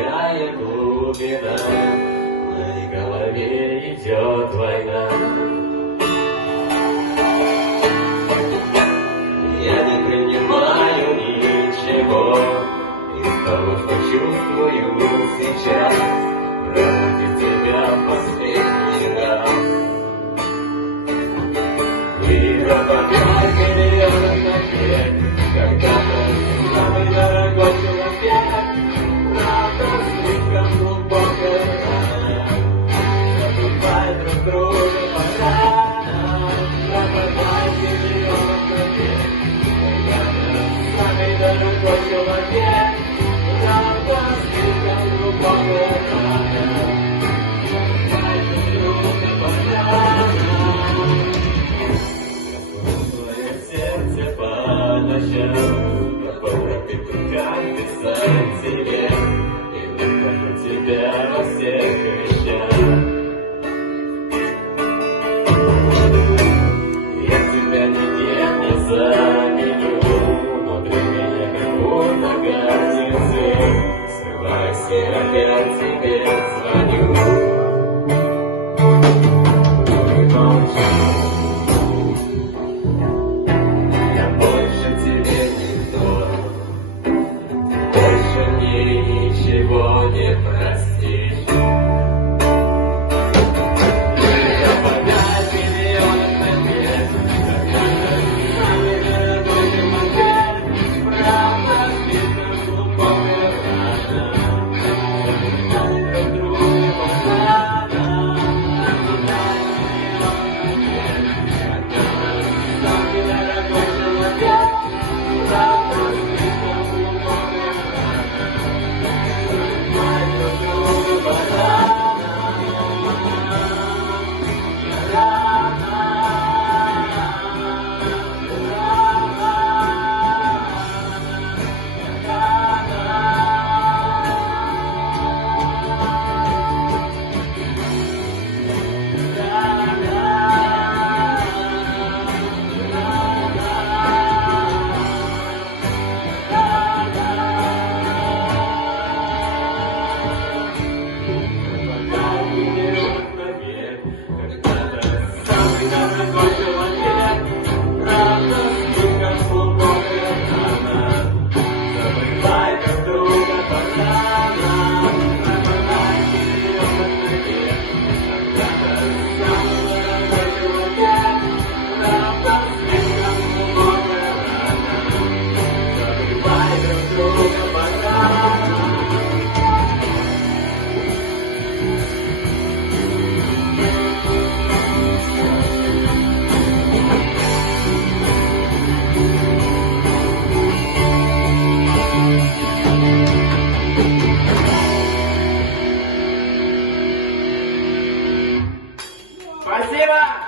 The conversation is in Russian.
морская глубина, в моей голове идет война. Я не принимаю ничего из того, что чувствую сейчас. Ради тебя последний раз. И пропадать миллионов лет, когда-то самый дорогой человек, правда слишком глубокая рана. Забывай друг друга пока, пропадать миллионов лет, когда-то самый дорогой человек, правда слишком глубокая рана. Забывай друг друга пока. Сердце по ночам, я попробую как писать тебе, и нахожу тебя во всех вещах. Я тебя нигде не заменю, но для меня как будто гостинцы, срываюсь и опять тебе звоню. Ничего не простишь. Пропадать миллионов лет, когда-то самый дорогой человек, правда слишком глубокая рана. Друг друга поздравляю. Пропадать миллионов лет, когда-то самый дорогой человек, правда слишком глубокая рана. Спасибо!